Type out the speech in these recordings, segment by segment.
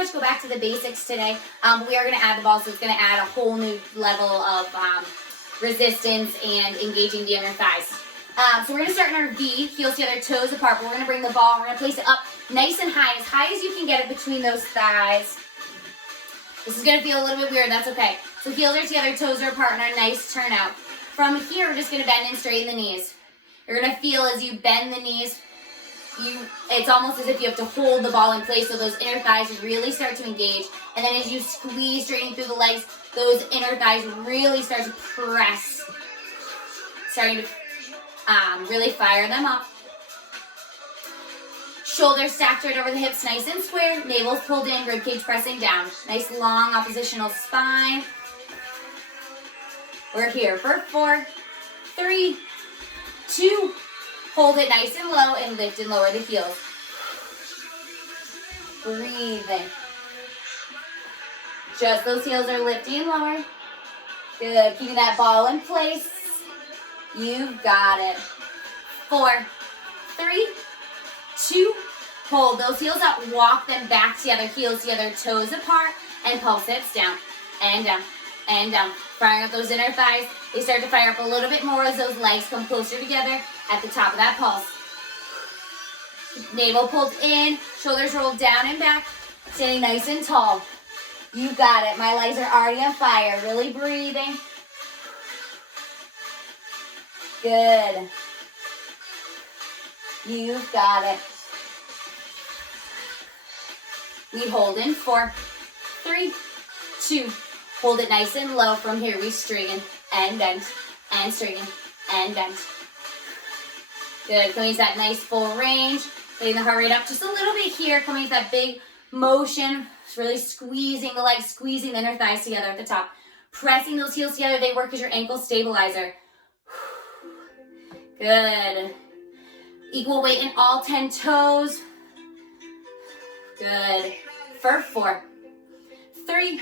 much go back to the basics today. We are going to add the ball, so it's going to add a whole new level of resistance and engaging the inner thighs. So we're going to start in our V, heels together, toes apart, but we're going to bring the ball, we're going to place it up nice and high as you can get it between those thighs. This is going to feel a little bit weird, that's okay. So heels are together, toes are apart, and a nice turnout. From here, we're just going to bend and straighten the knees. You're going to feel as you bend the knees, it's almost as if you have to hold the ball in place so those inner thighs really start to engage. And then as you squeeze straightening through the legs, those inner thighs really start to press, starting to really fire them up. Shoulders stacked right over the hips, nice and square. Navel's pulled in, ribcage pressing down. Nice long oppositional spine. We're here for 4, 3, 2. Hold it nice and low and lift and lower the heels. Breathing. Just those heels are lifting and lower. Good. Keeping that ball in place. You've got it. 4, 3, 2. Hold those heels up. Walk them back together. Heels together, toes apart, and pulse hips down and down and down. Firing up those inner thighs. They start to fire up a little bit more as those legs come closer together at the top of that pulse. Navel pulled in, shoulders rolled down and back, standing nice and tall. You got it. My legs are already on fire. Really breathing. Good. You've got it. We hold in 4, 3, 2. Hold it nice and low. From here, we straighten and bend and straighten and bend. Good. Coming to that nice full range. Getting the heart rate up just a little bit here. Coming to that big motion. Really squeezing the legs, squeezing the inner thighs together at the top. Pressing those heels together. They work as your ankle stabilizer. Good. Equal weight in all 10 toes. Good. For 4, 3,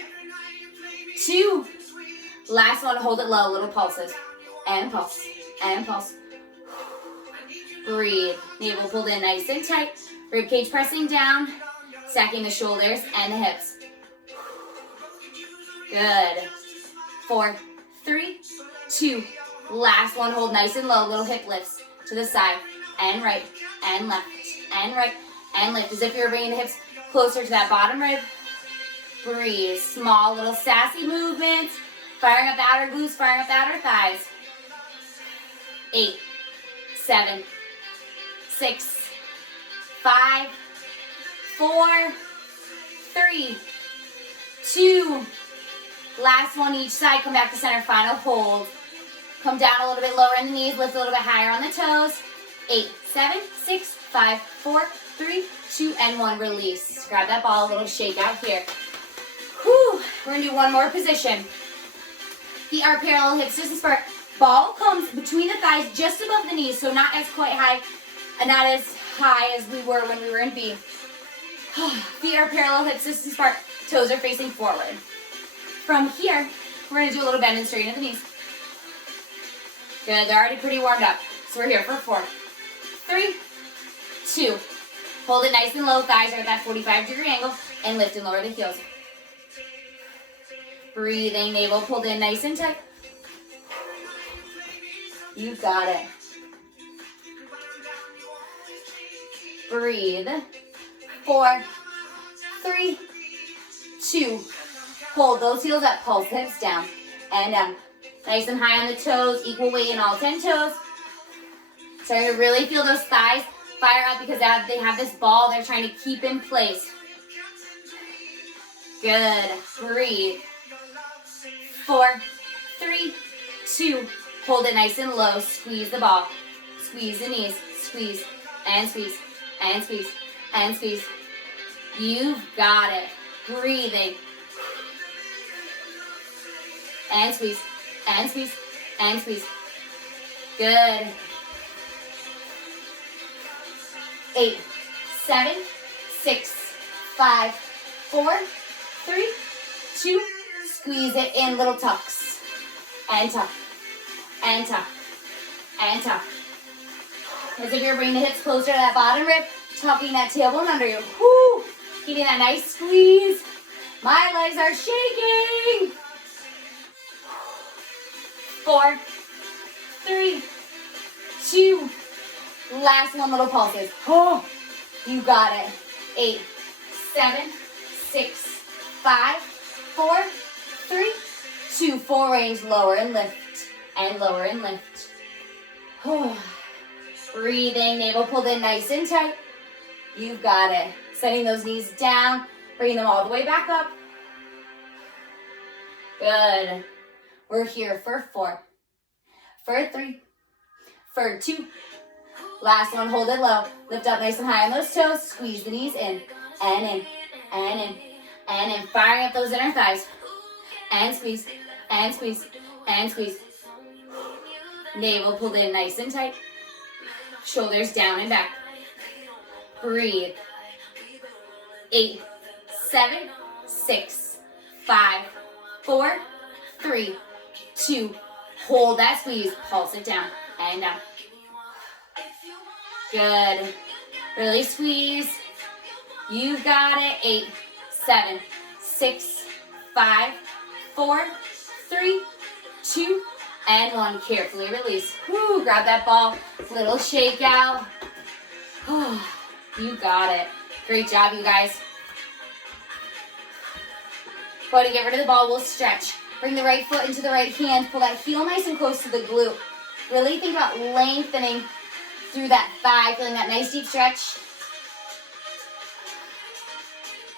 2. Last one, hold it low, little pulses. And pulse, and pulse. Breathe. Navel pulled in nice and tight. Ribcage pressing down. Stacking the shoulders and the hips. Good. 4, 3, 2. Last one, hold nice and low, little hip lifts to the side. And right, and left, and right, and lift. As if you're bringing the hips closer to that bottom rib. Breathe. Small little sassy movements. Firing up the outer glutes, firing up the outer thighs. 8, 7, 6, 5, 4, 3, 2. Last one each side. Come back to center. Final hold. Come down a little bit lower in the knees. Lift a little bit higher on the toes. 8, 7, 6, 5, 4, 3, 2, and 1. Release. Grab that ball. A little shake out here. Whew. We're going to do one more position. Feet are parallel, hips distance apart. Ball comes between the thighs, just above the knees, so not as quite high, and not as high as we were when we were in V. Feet are parallel, hips distance apart. Toes are facing forward. From here, we're going to do a little bend and straighten at the knees. Good. They're already pretty warmed up. So we're here for 4, 3, 2. Hold it nice and low. Thighs are at that 45-degree angle, and lift and lower the heels. Breathing, navel pulled in nice and tight. You got it. Breathe. 4, 3, 2. Hold those heels up, pulse hips down and down. Nice and high on the toes, equal weight in all 10 toes. Starting to really feel those thighs fire up because they have this ball they're trying to keep in place. Good. Breathe. 4, 3, 2. Hold it nice and low. Squeeze the ball. Squeeze the knees. Squeeze and squeeze and squeeze and squeeze. You've got it. Breathing. And squeeze and squeeze and squeeze. Good. 8, 7, 6, 5, 4, 3, 2. Squeeze it in, little tucks. And tuck. And tuck. And tuck. As if you're bringing the hips closer to that bottom rib, tucking that tailbone under you. Woo! Getting that nice squeeze. My legs are shaking. 4, 3, 2. Last one, little pulses. Oh, you got it. 8, 7, 6, 5, 4, 3, 2. Full range, lower and lift. And lower and lift. Oh. Breathing, navel pulled in nice and tight. You've got it. Setting those knees down, bringing them all the way back up. Good. We're here for 4, for 3, for 2. Last one, hold it low. Lift up nice and high on those toes. Squeeze the knees in, and in, and in, and in. Firing up those inner thighs. And squeeze, and squeeze, and squeeze. Navel pulled in nice and tight. Shoulders down and back. Breathe. 8, 7, 6, 5, 4, 3, 2. Hold that squeeze. Pulse it down and down. Good. Really squeeze. You've got it. 8, 7, 6, 5, 4, 3, 2, and 1. Carefully release. Woo, grab that ball. Little shake out. You got it. Great job, you guys. Go ahead and get rid of the ball. We'll stretch. Bring the right foot into the right hand. Pull that heel nice and close to the glute. Really think about lengthening through that thigh, feeling that nice deep stretch.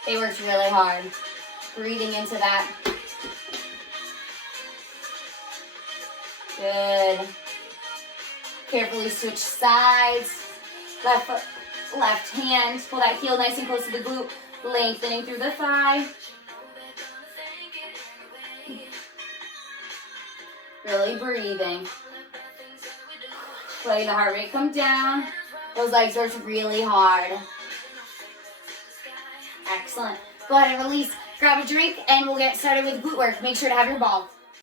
They worked really hard. Breathing into that. Good. Carefully switch sides. Left foot, left hand. Pull that heel nice and close to the glute. Lengthening through the thigh. Really breathing. Letting the heart rate come down. Those legs worked really hard. Excellent. Go ahead and release. Grab a drink and we'll get started with glute work. Make sure to have your ball.